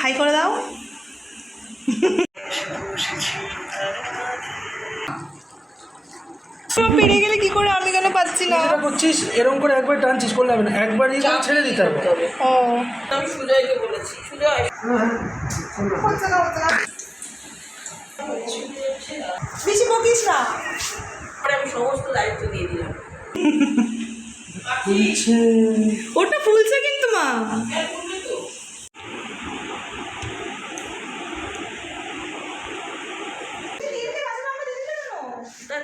High করে দাও। পেরে গেলে কি করে, আমি কেন পাচ্ছি না? করছিস এরকম করে একবার টানছিস, করলে হবে না, একবারই ছেড়ে দিতে হবে। ও আমি সুজয়কে বলেছি, সুজয় বেশি বকিস না। আমি সমস্ত দায়িত্ব দিয়ে দিলাম। ওটা ফুলছে কিন্তু মা।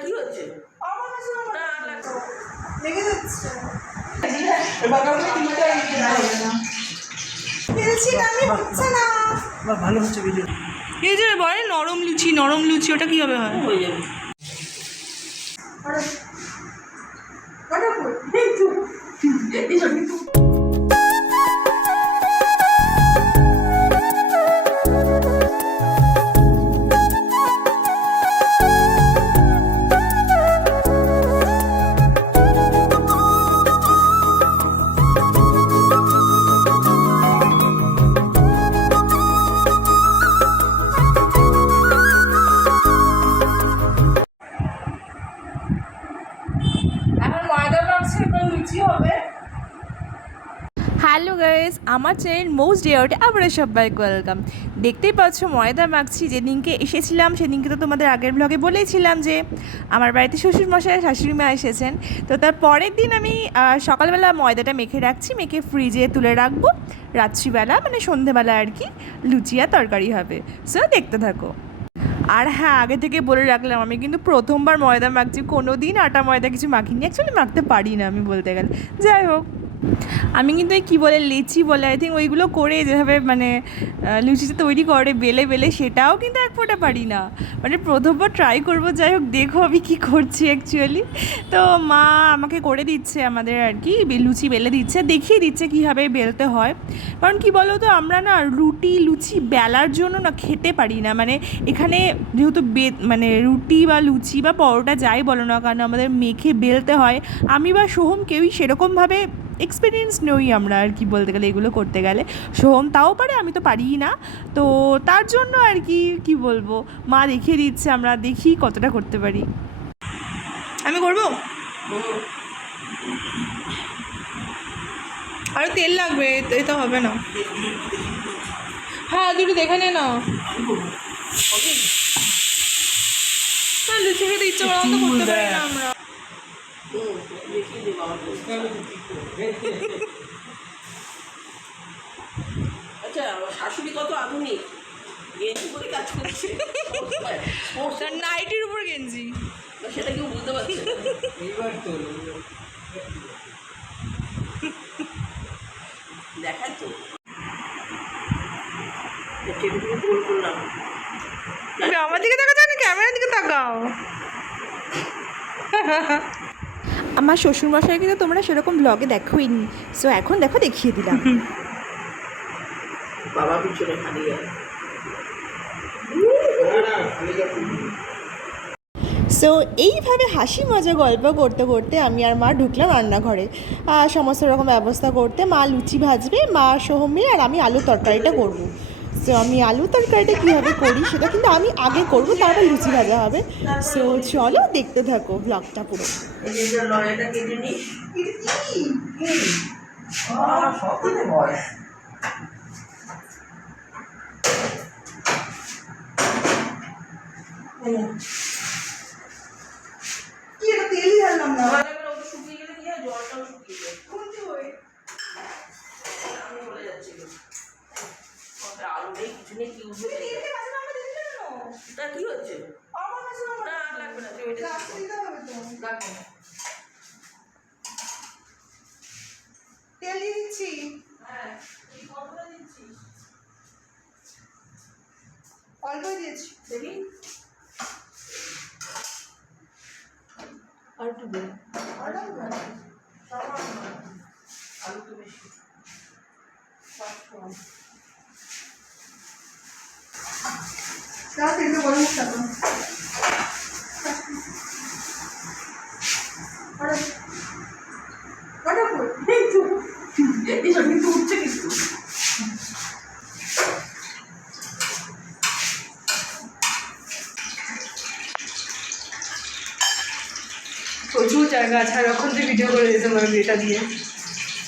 কি হচ্ছে? লেগে যাচ্ছে। ভালো হচ্ছে ভিডিও। এই যে বলে নরম লুচি, নরম লুচি, ওটা কিভাবে হয়? হয়ে যাবে। হ্যালো গাইস, আমার চ্যানেল মোস্ট ডিয়ারটে আবার সবাইকে ওয়েলকাম। দেখতেই পাচ্ছ ময়দা মাখছি। যেদিনকে এসেছিলাম সেদিনকে তো তোমাদের আগের ব্লগে বলেছিলাম যে আমার বাড়িতে শ্বশুরমশাই শাশুড়ি মা এসেছেন। তো তার পরের দিন আমি সকালবেলা ময়দাটা মেখে রাখছি, মেখে ফ্রিজে তুলে রাখবো। রাত্রিবেলা মানে সন্ধেবেলা আর কি লুচি আর তরকারি হবে। সো দেখতে থাকো। আর হ্যাঁ, আগে থেকে বলে রাখলাম আমি কিন্তু প্রথমবার ময়দা মাখছি, কোনো দিন আটা ময়দা কিছু মাখিনি। অ্যাকচুয়ালি মাখতে পারি না আমি বলতে গেলে। যাই হোক, আমি কিন্তু এই কী বলে লেচি বলে আই থিঙ্ক ওইগুলো করে যেভাবে মানে লুচিটা তৈরি করে বেলে বেলে, সেটাও কিন্তু এক ফোঁটা পারি না। মানে প্রথমবার ট্রাই করবো। যাই হোক, দেখো আমি কী করছি অ্যাকচুয়ালি। তো মা আমাকে করে দিচ্ছে, আমাদের আর কি লুচি বেলে দিচ্ছে, দেখিয়ে দিচ্ছে কীভাবে বেলতে হয়। কারণ কি বলো তো, আমরা না রুটি লুচি বেলার জন্য না খেতে পারি না। মানে এখানে যেহেতু মানে রুটি বা লুচি বা পরোটা যাই বলো না কেন আমাদের মেখে বেলতে হয়। আমি বা সোহম কেউই সেরকমভাবে এক্সপিরিয়েন্স নই আমরা আর কি বলতে গেলে এগুলো করতে গেলে। সোহম তাও পারে, আমি তো পারিই না। তো তার জন্য আর কি কি বলবো, মা দেখিয়ে দিচ্ছে, আমরা দেখি কতটা করতে পারি। আমি করবো। আরো তেল লাগবে, এটা হবে না। হ্যাঁ দুটো দেখে নে না। হ্যাঁ লুচি খেতে ইচ্ছে করা মতো করতে পারি না আমরা। আচ্ছা, শাশুড়ি কত আধুনিক, গেঞ্জি পরে কাজ করছে। নাইটির উপর গেঞ্জি, সেটা কেউ বুঝতে পারছে না। দেখায় তো গোল করলাম। আমার দিকে তাকাও, জানি ক্যামেরার দিকে তাকাও। আমার শ্বশুরমশাই কিন্তু তোমরা সেরকম ব্লগে দেখোইনি। সো এখন দেখো, দেখিয়ে দিলাম। বাবা পিছনে খালি যায়। সো এইভাবে হাসি মজা গল্প করতে করতে আমি আর মা ঢুকলাম রান্নাঘরে সমস্ত রকম ব্যবস্থা করতে। মা লুচি ভাজবে, মা সোহমে, আর আমি আলু তরকারিটা করবো। সো আমি আলু তরকারিটা কীভাবে করি সেটা কিন্তু আমি আগে করবো, তারপর লুচি ভাজা হবে। সো চলো দেখতে থাকো ব্লগটা পুরো। লড়াইটা কেটে নিই। কি এটা তেলই ঢাললাম না। শুকিয়ে গেলে কি হয়, জলটাও শুকিয়ে যায়। আমি বলে যাচ্ছি আলু নেই, কিছু নেই, কি উঠবে তা কি হচ্ছে? না আর লাগবে না, তেল দিয়ে দিচ্ছি। হ্যাঁ, কতটা দিচ্ছিস? অল্প দিয়েছি, দেখি আর একটু দে। আলু তো বেশি। তেলটা গরম থাকো। গাছ সারাক্ষণ তুই ভিডিও করে দিতে পারবি এটা দিয়ে।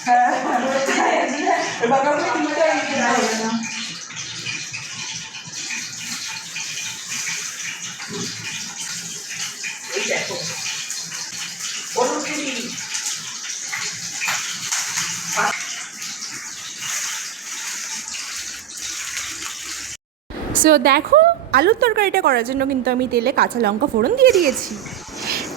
হ্যাঁ এই দেখো অনুশ্রী সো দেখো আলুর তরকারিটা করার জন্য কিন্তু আমি তেলে কাঁচা লঙ্কা ফোড়ন দিয়ে দিয়েছি।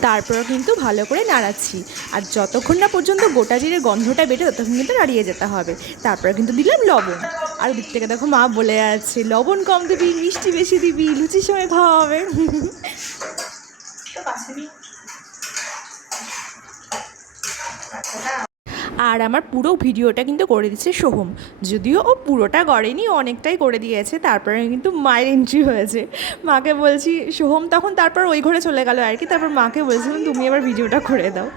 তারপর কিন্তু ভালো করে নাড়াচ্ছি, আর যতক্ষণ না পর্যন্ত গোটা জিরে গন্ধটা বেটে ততক্ষণ কিন্তু নাড়িয়ে যেতে হবে। তারপর কিন্তু দিলাম লবণ, আর দিক থেকে দেখো মা বলে যাচ্ছে লবণ কম দিবি, মিষ্টি বেশি দিবি, লুচির সময় খাওয়া হবে। আর আমার পুরো ভিডিওটা কিন্তু করে দিচ্ছে সোহম, যদিও ও পুরোটা করেনি, অনেকটাই করে দিয়েছে। তারপরে কিন্তু মায়ের এন্ট্রি হয়েছে, মাকে বলছি সোহম তখন তারপর ওই ঘরে চলে গেল আর কি। তারপর মাকে বলছিলাম তুমি এবার ভিডিওটা করে দাও।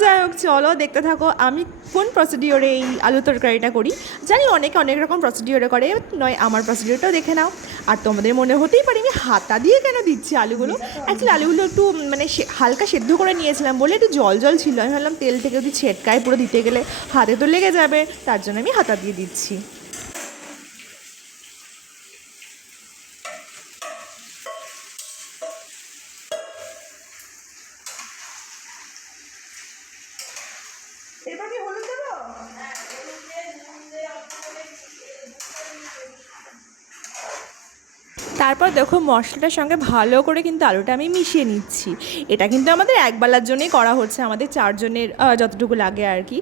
যাই হোক চলো দেখতে থাকো আমি কোন প্রসিডিওরে এই আলু তরকারিটা করি। জানি অনেকে অনেক রকম প্রসিডিওরে করে, নয় আমার প্রসিডিওরটাও দেখে নাও। আর তোমাদের মনে হতেই পারে আমি হাতা দিয়ে কেন দিচ্ছি আলুগুলো। অ্যাকচুয়ালি আলুগুলো একটু মানে হালকা সেদ্ধ করে নিয়েছিলাম বলে একটু জল জল ছিল। আমি ভাবলাম তেল থেকে যদি ছেটকায় পুরো দিতে গেলে হাতে তো লেগে যাবে, তার জন্য আমি হাতা দিয়ে দিচ্ছি। এবার কি হলুদ দেবো? তারপর দেখো মশলাটার সঙ্গে ভালো করে কিন্তু আলুটা আমি মিশিয়ে নিচ্ছি। এটা কিন্তু আমাদের একবেলার জন্যই করা হচ্ছে, আমাদের চারজনের যতটুকু লাগে আর কি।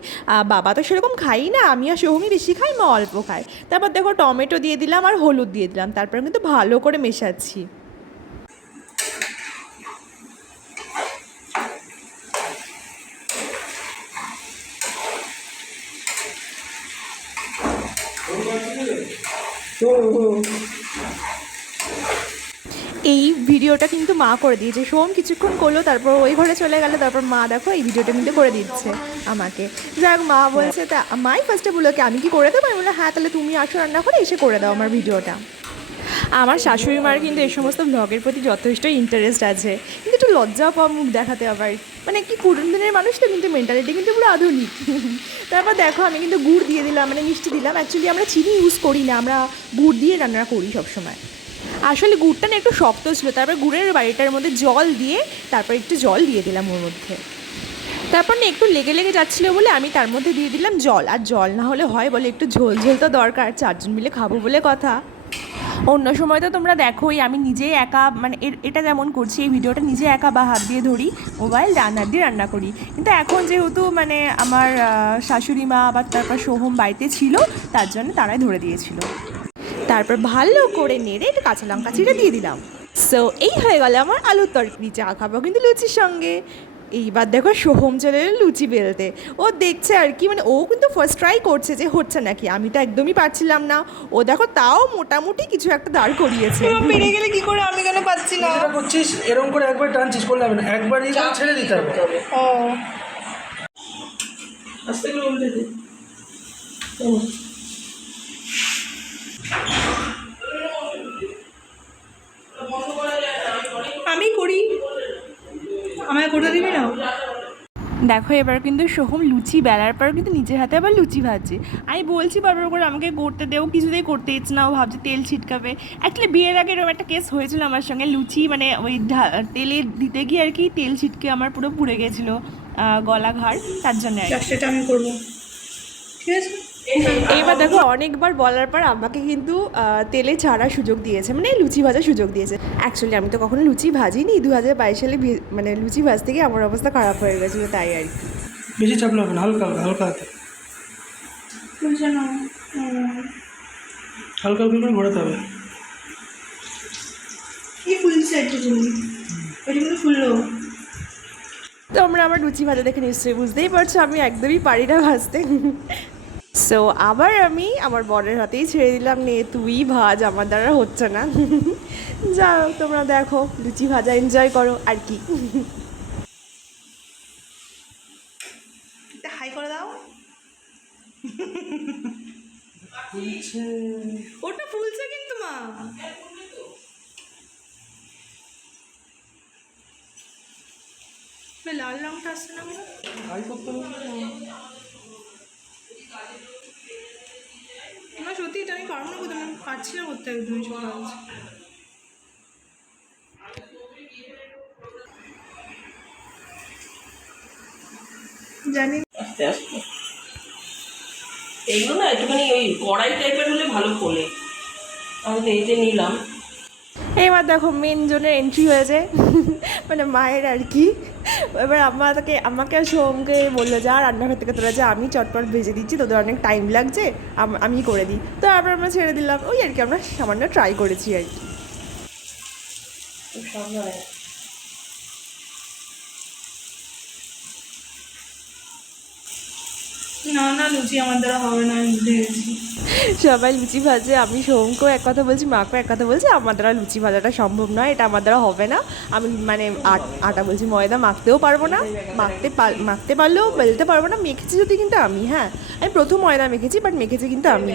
বাবা তো সেরকম খাই না, আমি আর সোহমই বেশি খাই, মা অল্প খায়। তারপর দেখো টমেটো দিয়ে দিলাম আর হলুদ দিয়ে দিলাম, তারপর কিন্তু ভালো করে মেশাচ্ছি। এই ভিডিওটা কিন্তু মা করে দিয়েছে, সোম কিছুক্ষণ করলো তারপর ওই ঘরে চলে গেল। তারপর মা দেখো এই ভিডিওটা কিন্তু করে দিচ্ছে আমাকে। যাক মা বলছে তা মাই ফার্স্টে বললো কি আমি কি করে দেবো, আমি বললাম হ্যাঁ তাহলে তুমি আসো রান্না করে এসে করে দাও আমার ভিডিওটা। আমার শাশুড়ি মার কিন্তু এই সমস্ত ব্লগের প্রতি যথেষ্ট ইন্টারেস্ট আছে, কিন্তু একটু লজ্জাও পাওয়া মুখ দেখাতে আবার, মানে কি পুরনো দিনের মানুষ তো, কিন্তু মেন্টালিটি কিন্তু পুরো আধুনিক। তারপর দেখো আমি কিন্তু গুড় দিয়ে দিলাম, মানে মিষ্টি দিলাম। অ্যাকচুয়ালি আমরা চিনি ইউজ করি না, আমরা গুড় দিয়ে রান্না করি সবসময়। আসলে গুড়টা না একটু শক্ত ছিল, তারপর গুড়ের বাড়িটার মধ্যে জল দিয়ে তারপর একটু জল দিয়ে দিলাম ওর মধ্যে। তারপর না একটু লেগে লেগে যাচ্ছিলো বলে আমি তার মধ্যে দিয়ে দিলাম জল। আর জল না হলে হয় বলে, একটু ঝোল ঝোল তো দরকার, চারজন মিলে খাবো বলে কথা। অন্য সময় তো তোমরা দেখোই আমি নিজেই একা, মানে এটা যেমন করছি এই ভিডিওটা নিজে একা বা হাত দিয়ে ধরি, মোবাইল রান্নার দিয়ে রান্না করি। কিন্তু এখন যেহেতু মানে আমার শাশুড়ি মা আবার তারপর সোহম বাড়িতে ছিল, তার জন্য তারাই ধরে দিয়েছিল। তারপর ভালো করে নেড়ে একটু কাঁচা লঙ্কা চিড়ে দিয়ে দিলাম। সো এই হয়ে গেল আমার আলুর তরকারি। চা খাবো কিন্তু লুচির সঙ্গে। এইবার দেখো সোহম চলে এলো লুচি বেলতে, ও দেখছে আর কি, মানে ও কিন্তু ফার্স্ট ট্রাই করছে যে হচ্ছে নাকি। আমি তো একদমই পারছিলাম না, ও দেখো তাও মোটামুটি কিছু একটা দাঁড় করিয়েছে। বেড়ে গেলে কি করে, আমি কেন পাচ্ছি না? যেটা করছিস এরকম করে একবার টানছিস করলে হবে না, একবার ই করে ছেড়ে দিতে হবে। ও আস্তে করে উল্টে দে। আমি করি, আমায় করতে দিবি না? দেখো এবার কিন্তু সোহম লুচি বেলার পর কিন্তু নিজের হাতে আবার লুচি ভাজছে। আমি বলছি বারবার করে আমাকে করতে দেও, কিছুতেই করতে ইচ্ছে না, ও ভাবছে তেল ছিটকাবে। অ্যাকচুয়ালি বিয়ের আগে এরকম একটা কেস হয়েছিল আমার সঙ্গে, লুচি মানে ওই তেলে দিতে গিয়ে আর কি তেল ছিটকে আমার পুরো পুড়ে গেছিলো গলা ঘাড়, তার জন্য আর কি। সেটা আমি করবো, ঠিক আছে? এবার দেখো অনেকবার বলার পর আমাকে কিন্তু তেলে ছাড়ার সুযোগ দিয়েছে, মানে লুচি ভাজার সুযোগ দিয়েছে। অ্যাকচুয়ালি আমি তো কখনো লুচি ভাজিনি, 2022 সালে মানে লুচি ভাজতে গিয়ে আমার অবস্থা খারাপ হয়ে গেছিলো, তাই আর কি। বেশি চাপলে হবে না, হালকা হালকা হালকা হাতে বুঝছে না? হালকা হালকা করে ঘোরাতে হবে। কি ফুলছে একটু তুমি, ওইগুলো ফুললো। তোমরা আমার লুচি ভাজা দেখে নিশ্চয়ই বুঝতেই পারছো আমি একদমই পারি না ভাজতে। সো আবার আমি আমার বরের হাতেই ছেড়ে দিলাম, নে তুই ভাজ, আমার দ্বারা হচ্ছে না। যাও তোমরা দেখো লুচি ভাজা এনজয় করো আর কি। হাই করে দাও। ওটা ফুলছে কিন্তু মা। ওই লাল রঙটা আসছে না মনে ভাই করতে হবে। আমার সত্যি এটা আমি পারবো না করতে, আমি পারছি না করতে একদমই সব কাজ। জানি আস্তে আস্তে এইগুলো না একটুখানি ওই কড়াই টাইপের হলে ভালো ফোলে। আমি তো এই যে নিলাম। এবার দেখো মেন জোনের এন্ট্রি হয়েছে, মানে মায়ের আর কি। এবার আমাকে আর সোমকে বললো যা রান্নাঘর থেকে তোরা যা, আমি চটপট ভেজে দিচ্ছি, তোদের অনেক টাইম লাগছে, আমি করে দিই। তো আবার আমরা ছেড়ে দিলাম, ওই আর কি আমরা সামান্য ট্রাই করেছি আর কি। খুব সাবধানে। না না, লুচি আমার দ্বারা হবে না, আমি বুঝে গেছি। সবাই লুচি ভাজে, আমি সোমকেও এক কথা বলছি, মাকেও এক কথা বলছি, আমার দ্বারা লুচি ভাজাটা সম্ভব নয়, এটা আমার দ্বারা হবে না। আমি মানে আটা বলছি ময়দা মাখতেও পারবো না, মাখতে পারলেও বেলতে পারবো না। মেখেছি যদি কিন্তু আমি, হ্যাঁ আমি প্রথম ময়দা মেখেছি, বাট মেখেছি কিন্তু আমি।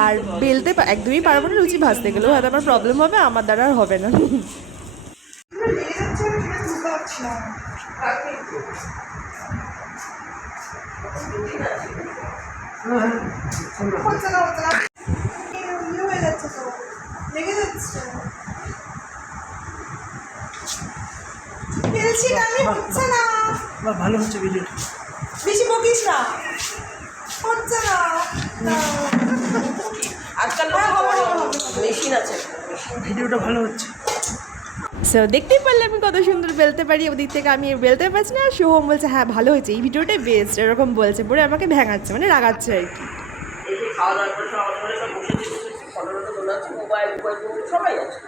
আর বেলতে একদমই পারবো না, লুচি ভাজতে গেলেও হয়তো আমার প্রবলেম হবে, আমার দ্বারা আর হবে না। বাহ, ভালো হচ্ছে ভিডিওটা। বেশি বকিস না, হচ্ছে না। আজকাল মেশিন আছে। ভিডিওটা ভালো হচ্ছে। সো দেখতেই পারলে আমি কত সুন্দর বেলতে পারি, ওদিক থেকে আমি বেলতে পারছি না, আর সোহম বলছে হ্যাঁ ভালো হয়েছে, এই ভিডিওটাই বেস্ট, এরকম বলছে, পরে আমাকে ভেঙাচ্ছে, মানে রাগাচ্ছে আর কি। এই যে খাওয়া দাওয়ার পর সব আমাদের সব বসে ফটো টটো তোলা হচ্ছে, মোবাইল সবাই আছে।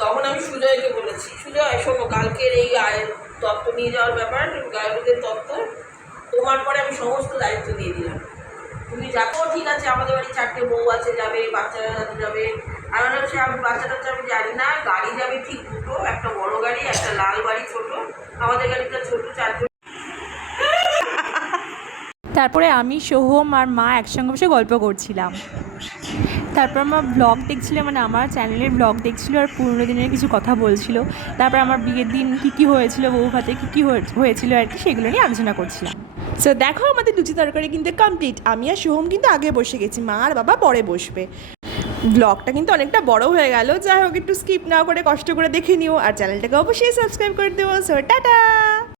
তখন আমি সুজয়কে বলেছি, সুজয় শোনো, কালকের এই আয়ের তত্ত্ব নিয়ে যাওয়ার ব্যাপার, গায়কদের তত্ত্ব তোমার পরে আমি সমস্ত দায়িত্ব দিয়ে দিলাম। তুমি যাবো ঠিক আছে, আমাদের বাড়ি 4টে বউ আছে, যাবে, বাচ্চারা যাবে। আর হচ্ছে আমি বাচ্চা টাচ্চা আমি জানি না, গাড়ি যাবে ঠিক দুটো, একটা বড় গাড়ি, একটা লাল গাড়ি ছোট, আমাদের গাড়িটা ছোট, 4জন। তারপরে আমি সোহম আর মা একসঙ্গে বসে গল্প করছিলাম। তারপর আমার ব্লগ দেখছিল, মানে আমার চ্যানেলের ব্লগ দেখছিল, আর পুরনো দিনের কিছু কথা বলছিল। তারপর আমার বিয়ের দিন কী হয়েছিল, বউ ভাতে কী হয়েছিল আর কি, সেগুলো নিয়ে আলোচনা করছিলাম। সো দেখো আমাদের লুচি তরকারি কিন্তু কমপ্লিট। আমি আর সোহম কিন্তু আগে বসে গেছি, মা আর বাবা পরে বসবে। ব্লগটা কিন্তু অনেকটা বড় হয়ে গেল, যাই হোক একটু স্কিপ না করে কষ্ট করে দেখে নিও, আর চ্যানেলটাকে অবশ্যই সাবস্ক্রাইব করে দেবো। So tata.